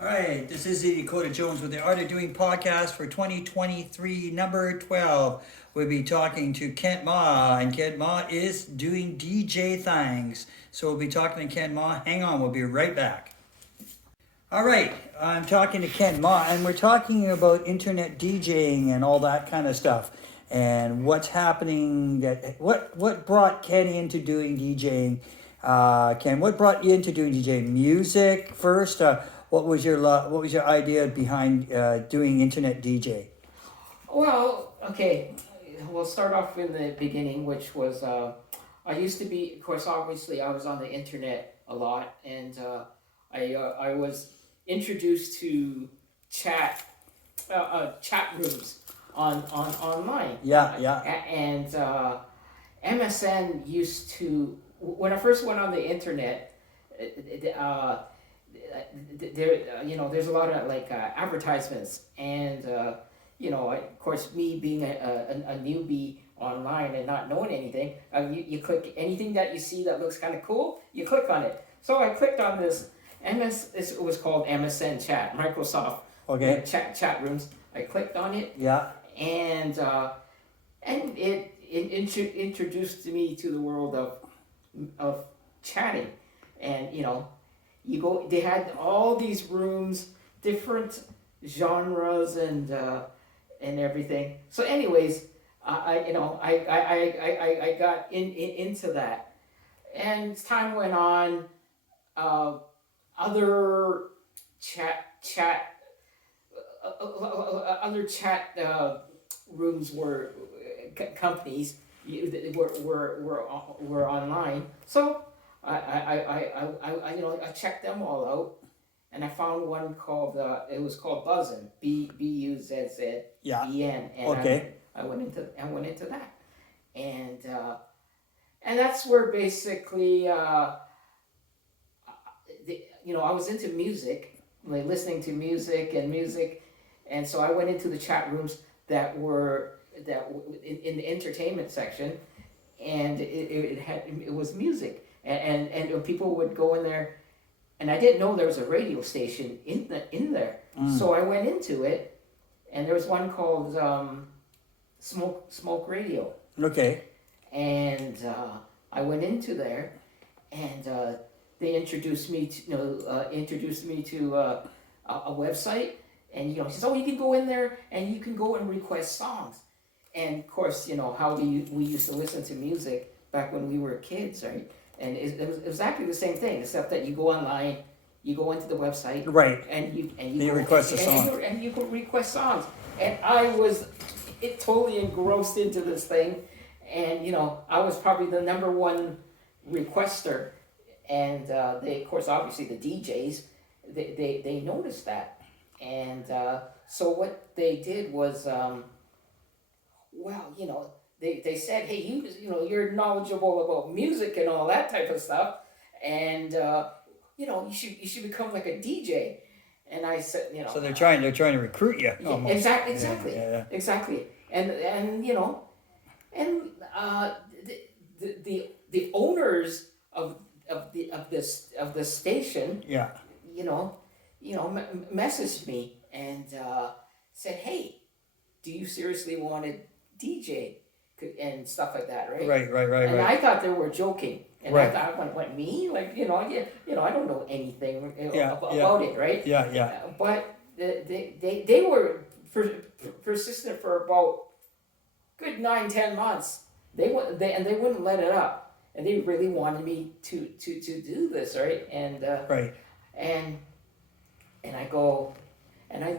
All right, this is Izzy, Dakota Jones with the Art of Doing podcast for 2023, number 12. We'll be talking to Kent Ma, and Kent Ma is doing DJ things. So we'll be talking to Kent Ma. Hang on, we'll be right back. All right, I'm talking to Kent Ma, and we're talking about internet DJing and all that kind of stuff, and what's happening. What brought Ken into doing DJing? Ken, what brought you into doing DJing? Music first. What was your idea behind doing internet DJ? Well, okay, we'll start off in the beginning, which was I used to be, of course, obviously, I was on the internet a lot, and I was introduced to chat rooms on online. Yeah, yeah. And MSN used to, when I first went on the internet, there's a lot of like advertisements, and of course, me being a newbie online and not knowing anything, you click anything that you see that looks kind of cool, you click on it. So I clicked on this it was called MSN Chat, Microsoft Okay. chat rooms. I clicked on it, Yeah. and it introduced me to the world of chatting, and you go. They had all these rooms, different genres and everything. So, anyways, I got into that, and as time went on, other chat other chat rooms were companies were online. So I checked them all out, and I found one called it was called Buzzin, Buzzzen, Yeah. En, and Okay. I went into that, and that's where basically I was into music, like listening to music, and so I went into the chat rooms that were in the entertainment section, and it was music, and people would go in there, and I didn't know there was a radio station in there, so I went into it, and there was one called Smoke Radio, Okay. and I went into there, and they introduced me to a website, and he says, oh, you can go in there and you can go and request songs, and of course how we used to listen to music back when we were kids, right? And it was exactly the same thing, except that you go online, you go into the website, Right. and You request a song. and you can request songs, and I was totally engrossed into this thing, and I was probably the number one requester, and they, of course, obviously the DJs, they noticed that, and so what they did was, they said, hey, you're knowledgeable about music and all that type of stuff, and you should become like a DJ, and I said, So they're trying to recruit you. Almost. Exactly, Yeah. exactly, and and the owners of this station, Yeah. messaged me and said, hey, do you seriously want to DJ and stuff like that, right? Right. And I thought they were joking, and Right. I thought, what, me? Like, I don't know anything Yeah, about it, right? Yeah. But they were persistent for about good 9-10 months. They wouldn't let it up, and they really wanted me to do this, right? And Right. and I go, and I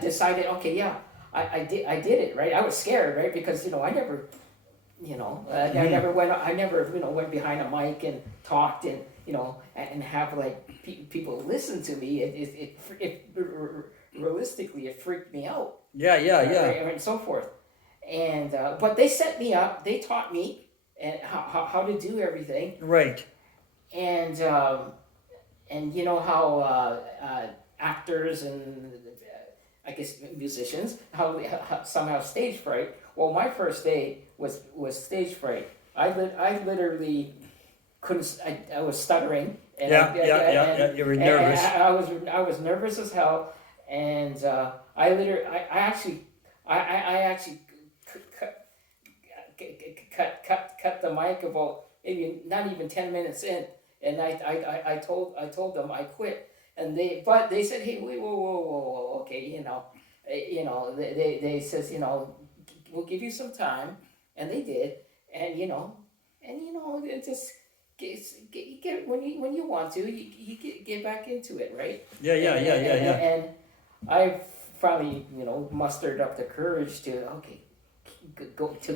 decided, okay, yeah, I did it, right? I was scared, right? Because I never, I never went behind a mic and talked, and and have like people listen to me. It realistically, it freaked me out. Yeah. And so forth. And but they set me up. They taught me and how to do everything. Right. And you know how actors and I guess musicians how some have stage fright. Well, my first day was stage fright. I literally couldn't. I was stuttering, And You were nervous. I was nervous as hell, and I actually cut the mic about maybe not even 10 minutes in, and I told them I quit, and they said, hey, wait, whoa, okay, they says, we'll give you some time, and they did, and it just get when you want to, you get back into it, right? Yeah. And I finally mustered up the courage to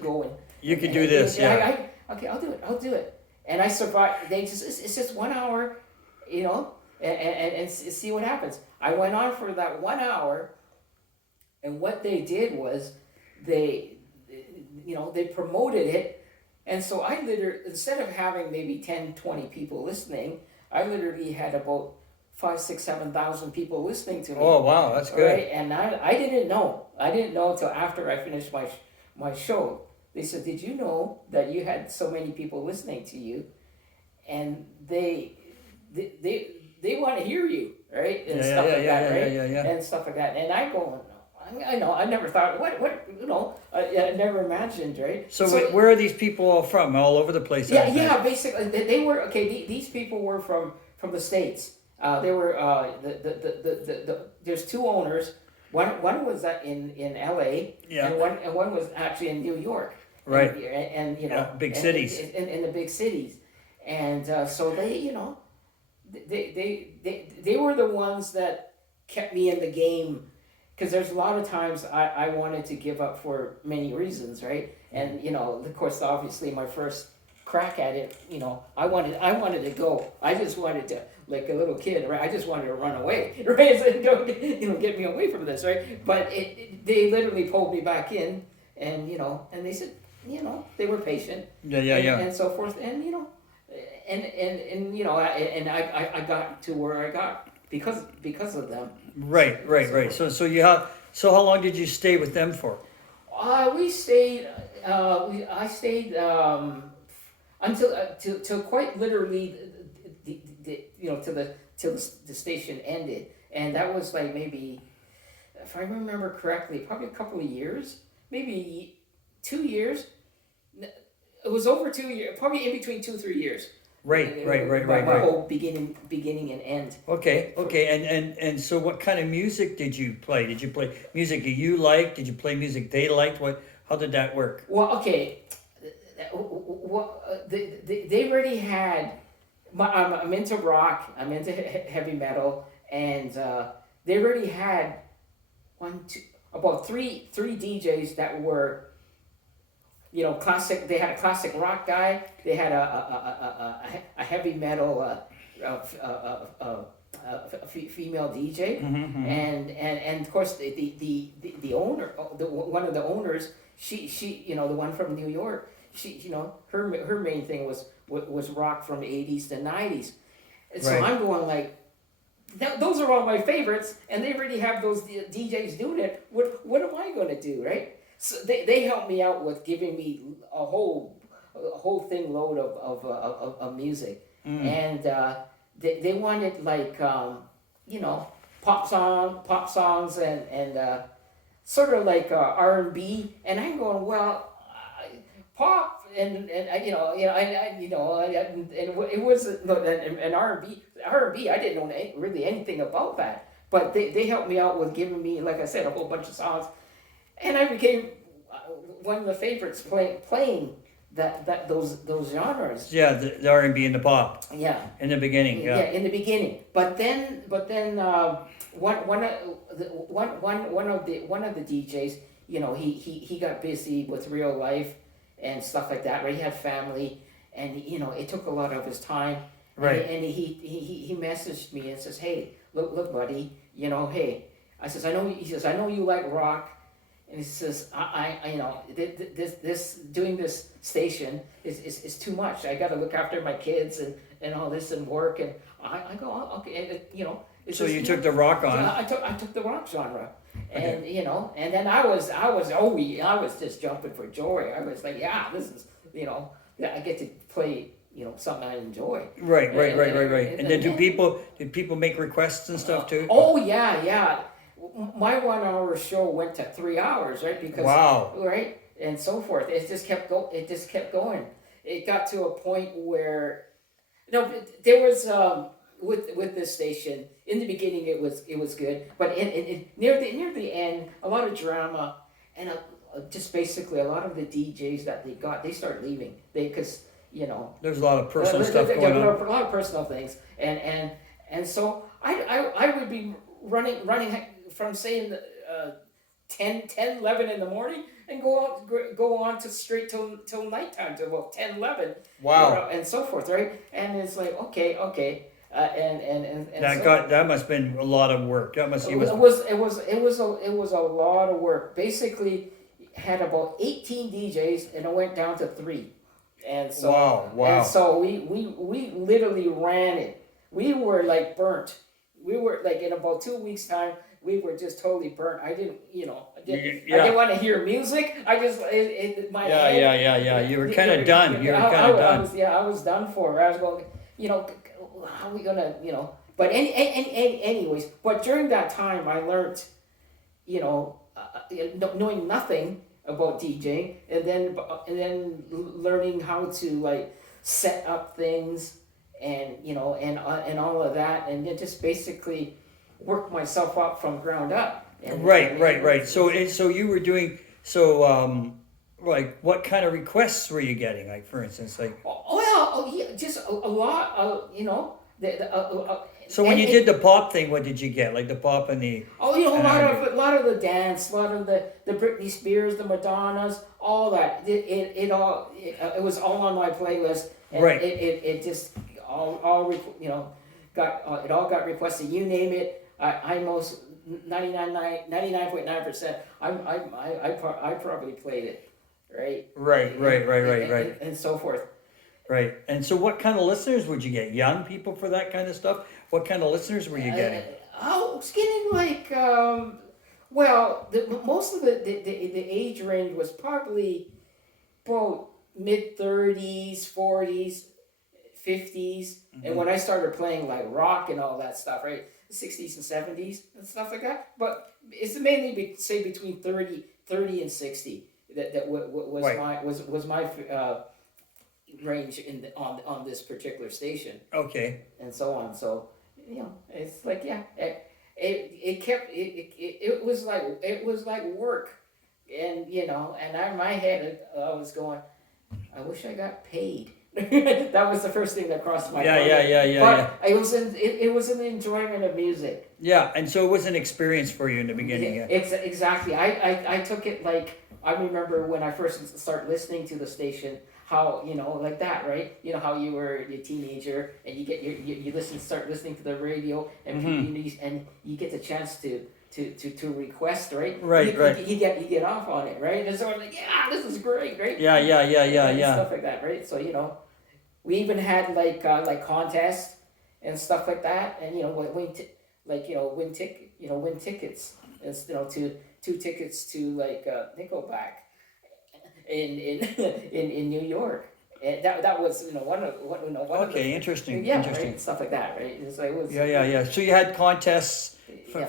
go and You could do this, yeah. Okay, I'll do it, and I survived. It's just 1 hour, and see what happens. I went on for that 1 hour, and what they did was they promoted it, and so I literally, instead of having maybe 10, 20 people listening, I literally had about 5, 6, 7,000 people listening to me. Oh wow, that's good. Right? And I didn't know until after I finished my show. They said, did you know that you had so many people listening to you, and they want to hear you, right? And stuff like that, right? And stuff like that. And I go, I know, I never thought, I never imagined, right? So where are these people all from? All over the place. Yeah, basically, they were, okay, these people were from the States. They were, there's two owners. One was in LA, and one was actually in New York. Right. And big cities. In the big cities. And so they were the ones that kept me in the game, because there's a lot of times I wanted to give up for many reasons, right? And of course, obviously my first crack at it, I wanted to go. I just wanted to, like a little kid, right? I just wanted to run away, right? So get me away from this, right? But they literally pulled me back in, and and they said, they were patient, and so forth, and I got to where I got because of them. Right. So how long did you stay with them for? We stayed. I stayed until till quite literally till the station ended, and that was like maybe, if I remember correctly, probably a couple of years, maybe 2 years. It was over 2 years, probably in between 2-3 years. Right. My whole beginning and end. Okay. And so what kind of music did you play? Did you play music you liked? Did you play music they liked? How did that work? Well, okay. They already had. I'm into rock. I'm into heavy metal, and they already had about three DJs that were, classic. They had a classic rock guy. They had a heavy metal female DJ, and of course the owner, one of the owners, she the one from New York. She her main thing was rock from the 80s to 90s, and so I'm going like, those are all my favorites, and they already have those DJs doing it. What am I going to do, right? So they helped me out with giving me a whole thing load of music, and they wanted like pop songs and sort of like R&B, and I'm going, well, pop and it was an R&B. I didn't know really anything about that, but they helped me out with giving me, like I said, a whole bunch of songs. And I became one of the favorites playing those genres. Yeah, the R&B and the pop. Yeah. In the beginning. Yeah. Yeah, in the beginning. But then one of the DJs, he got busy with real life and stuff like that. Where he had family, and it took a lot of his time. Right. And he messaged me and says, "Hey, look, buddy. Hey." I says, "I know you like rock." And he says, this doing this station is too much. I got to look after my kids and all this and work. And I go, okay, So you took the rock on. I took the rock genre, and and then I was just jumping for joy. I was like, yeah, this is I get to play something I enjoy. Right. And then And- did people make requests and stuff too? Oh yeah. My 1 hour show went to 3 hours, right? Because Wow. right, and so forth. It just kept going. It got to a point where there was with this station in the beginning it was good, but in near the end a lot of drama and just basically a lot of the DJs that they start leaving because There's a lot of personal stuff going on. a lot of personal things and so I would be running from saying 10, 11 in the morning and go on to straight till nighttime to about 10, 11. Wow. And so forth, right? And it's like okay, and That must have been a lot of work. That must it was a lot of work. Basically, had about 18 DJs and it went down to 3. And so Wow. And so we literally ran it. We were like burnt. We were like in about 2 weeks time. We were just totally burnt. I didn't, I didn't want to hear music. I just, my head. Yeah. You were kind of done. You were kind of done. I was done for. I was going, how are we gonna, But anyways, but during that time, I learned, knowing nothing about DJing, and then learning how to like set up things, and and all of that, and then just basically work myself up from ground up. Right. So you were doing like what kind of requests were you getting? Like for instance, like just a lot. so when you did the pop thing, what did you get? Like the pop and the a lot of the dance, a lot of the Britney Spears, the Madonnas, all that. It was all on my playlist. And right. It just all it all got requested. You name it. I most 99.9%. I probably played it, right. Right. And so forth. Right. And so what kind of listeners would you get? Young people for that kind of stuff? What kind of listeners were you getting? I was getting like most of the age range was probably about mid-30s, 40s, 50s, and when I started playing like rock and all that stuff, right, 60s and 70s and stuff like that. But it's mainly say between 30 and 60 that was my range on this particular station. Okay. And so on. So it's like it was like work, and and my head I was going, I wish I got paid. That was the first thing that crossed my mind. But it was an enjoyment of music. Yeah, and so it was an experience for you in the beginning. Yeah. Exactly. I took it like, I remember when I first started listening to the station, how like that, right? How you were a teenager and you start listening to the radio, and and you get the chance to request, right? Right. You get off on it, right? And so I'm like, yeah, this is great, right? Yeah. And stuff like that, right? So we even had like contests and stuff like that, and win tickets, and to 2 tickets to like Nickelback in New York. And that was one of the, interesting. Right? Stuff like that, right? It was Yeah. So you had contests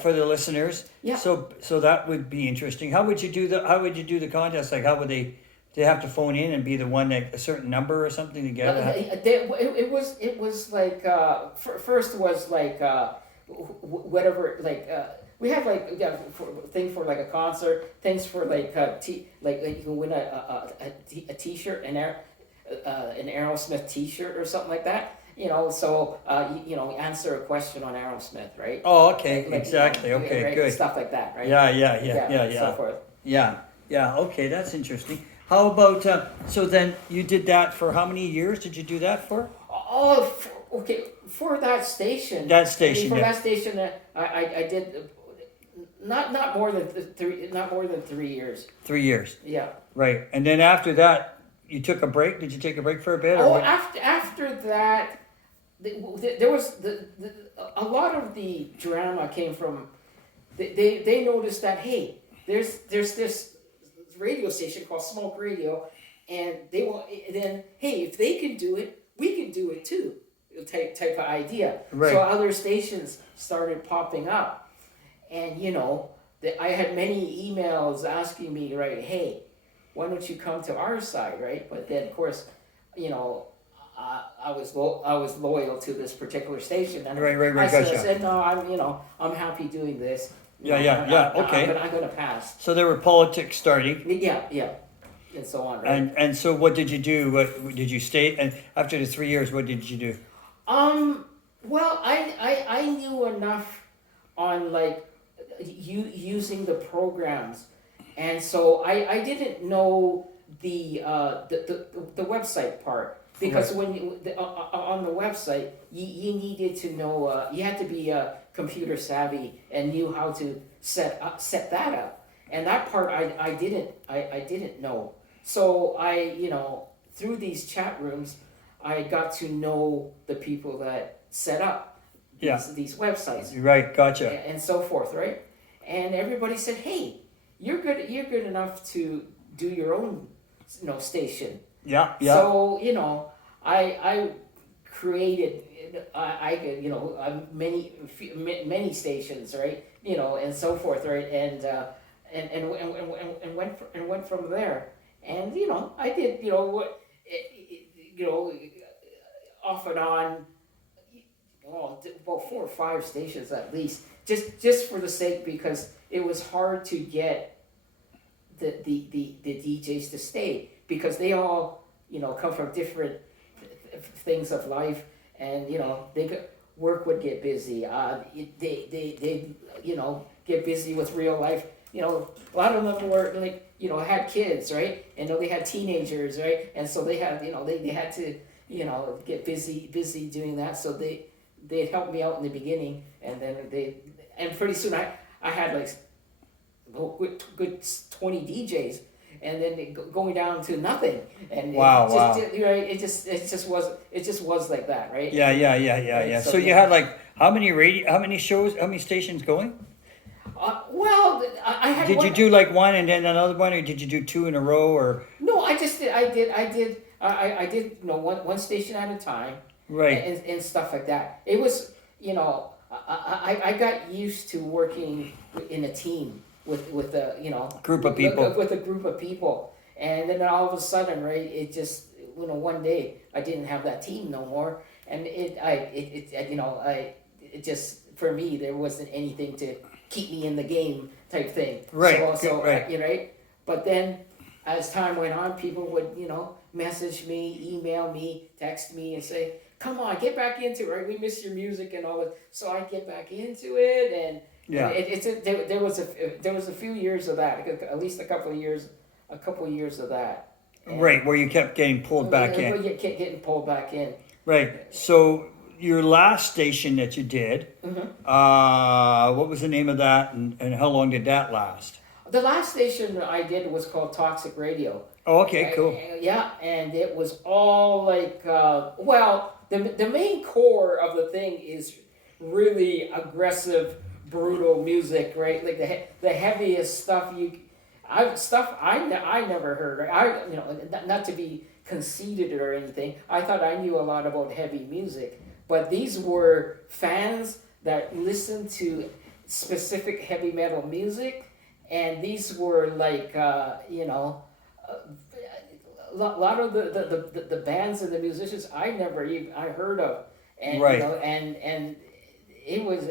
for the listeners. Yeah. So that would be interesting. How would you do the contest? Like how would they have to phone in and be the one that a certain number or something to get? It was like first was like whatever, like we had like thing for like a concert, things for like you can win a T-shirt, an Aerosmith T-shirt or something like that. So answer a question on Aerosmith, right? Oh, okay, exactly. Okay, right? good. Stuff like that, right? Yeah. So forth. Yeah. Okay, that's interesting. How about so then you did that for how many years did you do that for? Oh, okay. For that station. That station. That station, I did not more than 3 years. 3 years. Yeah. Right, and then after that, you took a break. Did you take a break for a bit? Or after that, there was a lot of the drama came from. They noticed that, hey, there's this radio station called Smoke Radio, and they want, then, hey, if they can do it, we could do it too, type of idea. Right. So other stations started popping up, and I had many emails asking me, right, hey, why don't you come to our side, right? But then of course, I was loyal to this particular station, and Right, I gotcha. said no, I'm happy doing this. Okay. I'm gonna pass. So there were politics starting. Yeah, and so on, right? And so what did you do? What did you stay? And after the 3 years, what did you do? Well, I knew enough on like using the programs, and so I didn't know the website part, because Right. when on the website you needed to know, you had to be computer savvy and knew how to set that up, and that part I didn't know. So through these chat rooms I got to know the people that set up Yeah. these websites Right, gotcha. and so forth, right? And everybody said, "Hey, you're good enough to do your own, station." Yeah. So I created many stations, right? And so forth, right? And went from there. And I did what off and on. Well, about 4 or 5 stations at least, just for the sake, because it was hard to get the DJs to stay, because they all come from different things of life, and work would get busy. They get busy with real life. A lot of them were like had kids, right, and they had teenagers, right, and so they had they had to get busy doing that. So they'd help me out in the beginning, and then and pretty soon I had like good 20 DJs, and then going down to nothing, and Wow. it just was like that, right? Yeah. So you had like how many shows, how many stations going? Well, I had. Did you do like one and then another one, or did you do 2 in a row, or? No, I did one station at a time, Right. and stuff like that. It was I got used to working in a team with a Group of people. with a group of people, and then all of a sudden, right, it just one day I didn't have that team no more, and it just, for me, there wasn't anything to keep me in the game type thing. Right, So right. right. But then as time went on, people would message me, email me, text me, and say, "Come on, get back into it, right? We miss your music and all that." So I get back into it, and Yeah. there was a few years of that, at least a couple of years of that. And Right, where you kept getting pulled back in. Getting pulled back in. Right. So your last station that you did, what was the name of that, and how long did that last? The last station I did was called Toxic Radio. Oh, okay, cool. Yeah, and it was all like, the main core of the thing is really aggressive, brutal music, right? Like the heaviest stuff I never heard. Not to be conceited or anything. I thought I knew a lot about heavy music, but these were fans that listened to specific heavy metal music, and these were like a lot of the bands and the musicians I never even heard of, and Right. And it was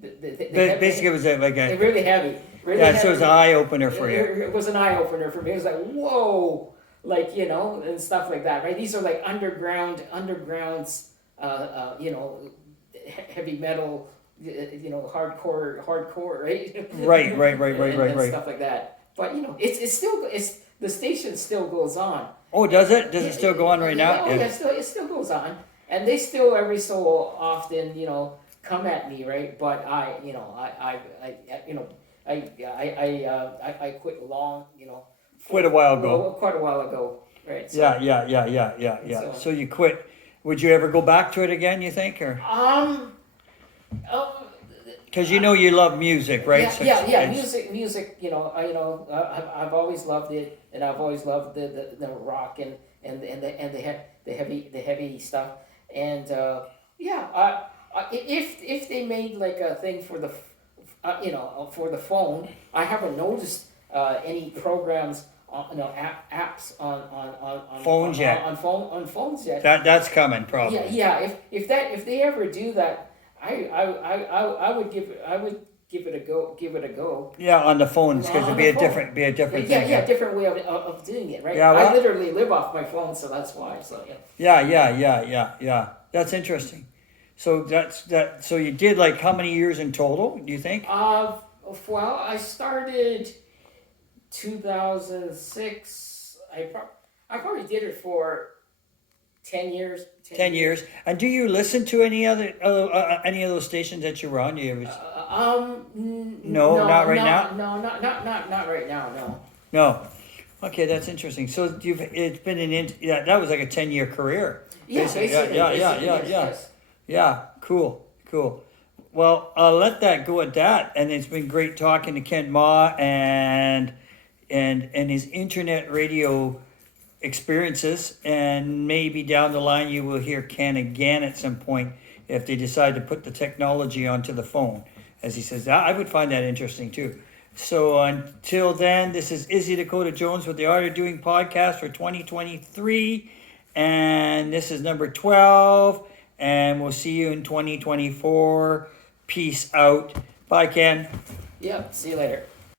Basically, it was like really heavy. Really yeah. heavy. So it was an eye opener for you. It was an eye opener for me. It was like, whoa, like and stuff like that, right? These are like undergrounds, heavy metal, hardcore, right? Right. And stuff like that. But it's still the station still goes on. Oh, does it? Does it still go on right now? Oh, yeah, it still goes on, and they still every so often, come at me, right? But I quit long, Quit a while ago. quite a while ago, right? So, Yeah. So you quit. Would you ever go back to it again, you think, or? Um, Because you love music, right? Yeah. Music. I've always loved it, and I've always loved the rock the heavy stuff. And if they made like a thing for the for the phone, I haven't noticed any programs apps on Phones yet. on phones yet. That's coming probably. Yeah. If they ever do that, I would give it a go. Yeah, on the phones because On it'd the phone. be a different Yeah, thing. different way of doing it, right? Yeah, well, I literally live off my phone, so that's why. So yeah. Yeah. That's interesting. So that's that. So you did like how many years in total? Do you think? Well, I started 2006. I probably did it for 10 years. 10 years. And do you listen to any other any of those stations that you were on? Do you ever? No, not right now? No, not right now. No. No. Okay, that's interesting. So it's been that was like a 10-year career. Yeah, basically. basically. Yes. Yeah, cool. Well, I'll let that go at that. And it's been great talking to Kent Ma and his internet radio experiences. And maybe down the line you will hear Ken again at some point if they decide to put the technology onto the phone. As he says, I would find that interesting too. So until then, this is Izzy Dakota Jones with the Art of Doing podcast for 2023. And this is number 12. And we'll see you in 2024. Peace out. Bye, Ken. Yep. See you later.